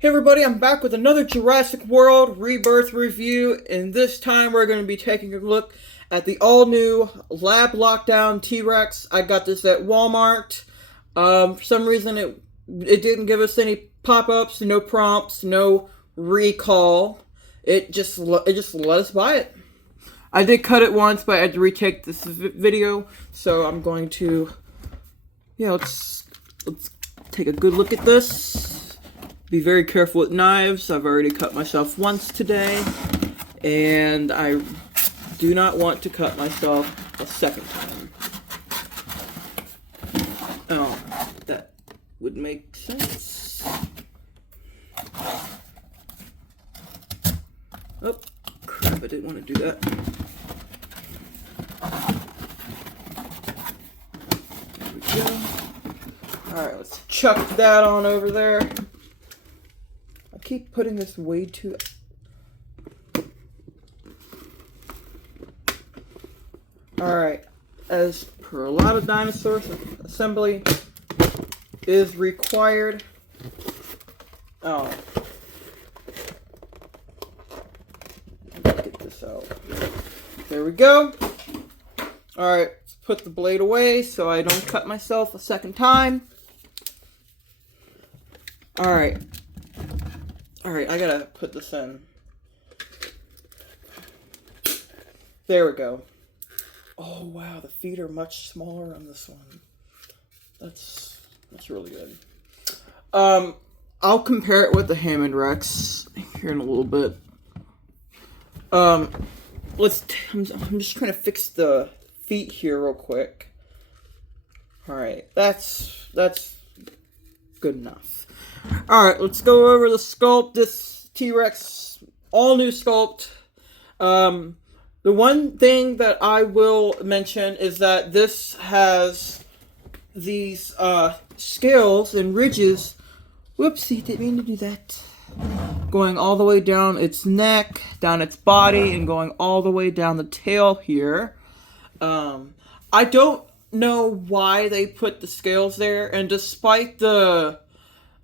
Hey everybody, I'm back with another Jurassic World Rebirth review, and this time we're going to be taking a look at the all-new Lab Lockdown T-Rex. I got this at Walmart. For some reason it didn't give us any pop-ups, no prompts, no recall. It just let us buy it. I did cut it once, but I had to retake this video, so I'm going to, let's take a good look at this. Be very careful with knives. I've already cut myself once today, and I do not want to cut myself a second time. Oh, that would make sense. Oh, crap, I didn't want to do that. There we go. Alright, let's chuck that on over there. I keep putting this way too... Alright, as per a lot of dinosaurs, assembly is required. Oh. Let's get this out. There we go. Alright, let's put the blade away so I don't cut myself a second time. Alright. Alright, I gotta put this in. There we go. Oh wow, the feet are much smaller on this one. That's really good. I'll compare it with the Hammond Rex here in a little bit. I'm just trying to fix the feet here real quick. Alright, that's good enough. Alright, let's go over the sculpt. This T-Rex, all new sculpt. The one thing that I will mention is that this has these scales and ridges. Whoopsie, didn't mean to do that. Going all the way down its neck, down its body, and going all the way down the tail here. I don't know why they put the scales there, and despite the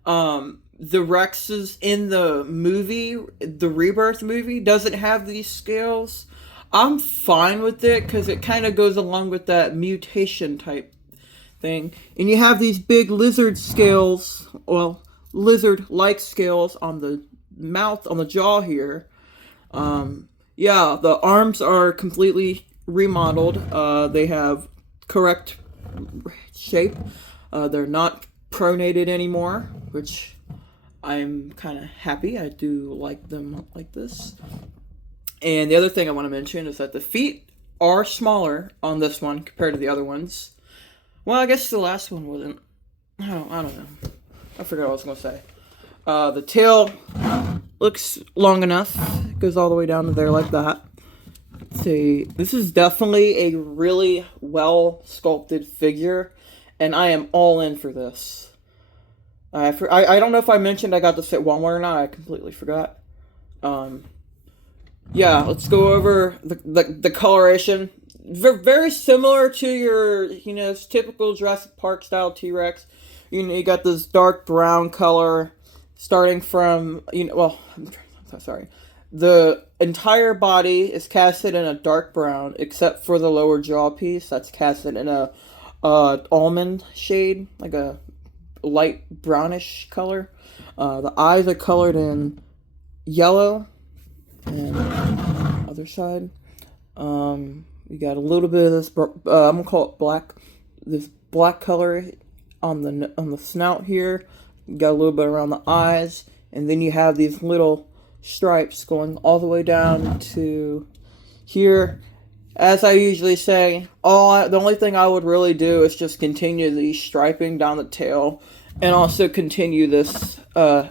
Rexes in the movie, the Rebirth movie, doesn't have these scales. I'm fine with it because it kind of goes along with that mutation type thing. And you have these big lizard scales, well, lizard-like scales on the mouth, on the jaw here. Yeah, the arms are completely remodeled. They have correct shape. They're not pronated anymore, which I'm kind of happy. I do like them like this. And the other thing I want to mention is that the feet are smaller on this one compared to the other ones. Well, I guess the last one wasn't. Oh, I don't know. I forgot what I was going to say. The tail looks long enough. It goes all the way down to there like that. Let's see. This is definitely a really well sculpted figure, and I am all in for this. I don't know if I mentioned I got this at Walmart or not. I completely forgot. Yeah, let's go over the coloration. Very similar to your, typical Jurassic Park style T-Rex. You got this dark brown color starting from, sorry. The entire body is casted in a dark brown, except for the lower jaw piece. That's casted in a almond shade, like a light brownish color. The eyes are colored in yellow. And other side, we got a little bit of this. I'm gonna call it black. This black color on the snout here. You got a little bit around the eyes, and then you have these little stripes going all the way down to here. As I usually say, the only thing I would really do is just continue the striping down the tail, and also continue this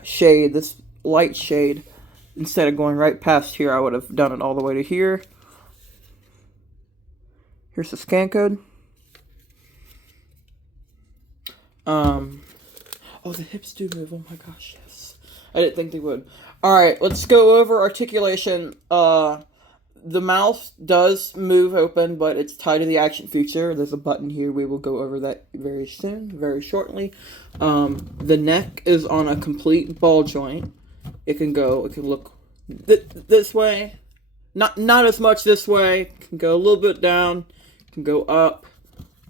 shade, this light shade. Instead of going right past here, I would have done it all the way to here. Here's the scan code. Oh, the hips do move. Oh my gosh, yes. I didn't think they would. Alright, let's go over articulation. the mouth does move open, but it's tied to the action feature. There's a button here. We will go over that very soon, very shortly. The neck is on a complete ball joint. It can look this way. Not as much this way. It can go a little bit down. It can go up.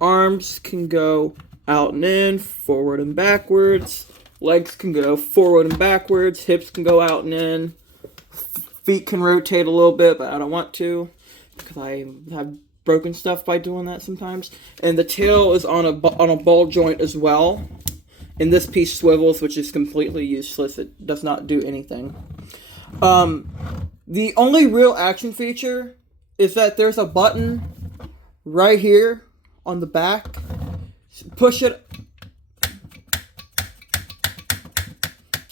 Arms can go out and in, forward and backwards. Legs can go forward and backwards. Hips can go out and in. Feet can rotate a little bit, but I don't want to because I have broken stuff by doing that sometimes. And the tail is on a ball joint as well. And this piece swivels, which is completely useless. It does not do anything. The only real action feature is that there's a button right here on the back. Push it.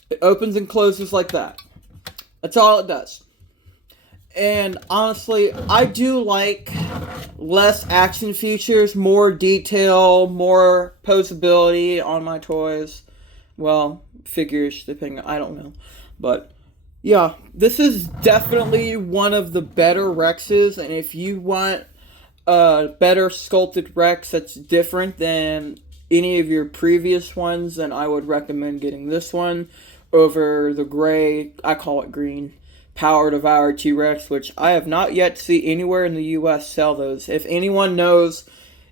It opens and closes like that. That's all it does. And honestly, I do like less action features, more detail, more posability on my toys. Well, figures, depending, I don't know. But yeah, this is definitely one of the better Rexes. And if you want a better sculpted Rex that's different than any of your previous ones, then I would recommend getting this one over the gray, I call it green, Power Devoured T-Rex, which I have not yet seen anywhere in the U.S. sell those. If anyone knows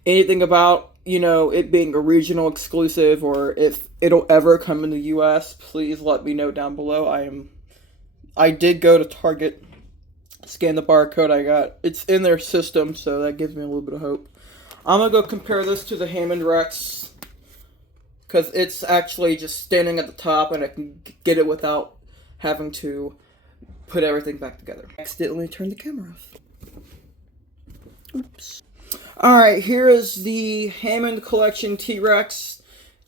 anything about, it being a regional exclusive, or if it'll ever come in the U.S., please let me know down below. I did go to Target, scan the barcode I got. It's in their system, so that gives me a little bit of hope. I'm going to go compare this to the Hammond Rex, because it's actually just standing at the top, and I can get it without having to put everything back together. Accidentally turned the camera off. Oops. Alright, here is the Hammond Collection T-Rex.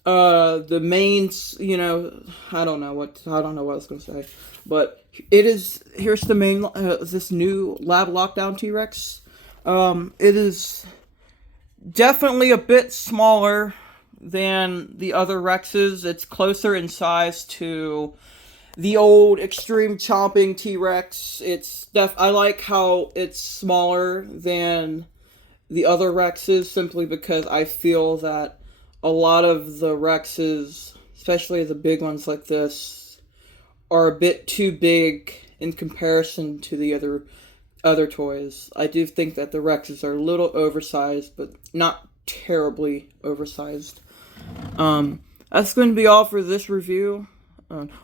The mains, I don't know what I was going to say. But here's the main, this new Lab Lockdown T-Rex. It is definitely a bit smaller than the other Rexes. It's closer in size to the old Extreme Chomping T-Rex. I like how it's smaller than the other Rexes, simply because I feel that a lot of the Rexes, especially the big ones like this, are a bit too big in comparison to the other toys. I do think that the Rexes are a little oversized, but not terribly oversized. That's going to be all for this review.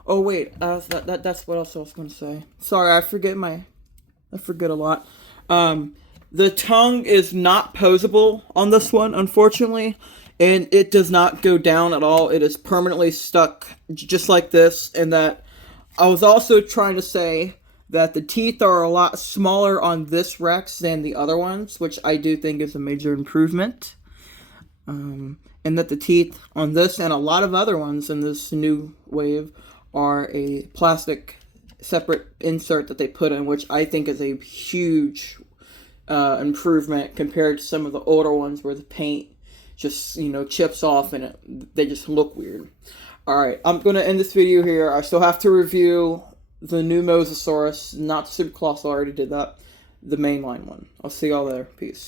Oh wait, that's what else I was going to say. Sorry, I forget a lot. The tongue is not posable on this one, unfortunately, and it does not go down at all. It is permanently stuck just like this, and that I was also trying to say that the teeth are a lot smaller on this Rex than the other ones, which I do think is a major improvement. And that the teeth on this and a lot of other ones in this new wave are a plastic separate insert that they put in, which I think is a huge improvement compared to some of the older ones where the paint just, chips off and they just look weird. Alright, I'm going to end this video here. I still have to review the new Mosasaurus, not the Super Colossal, I already did that. The mainline one. I'll see y'all there. Peace.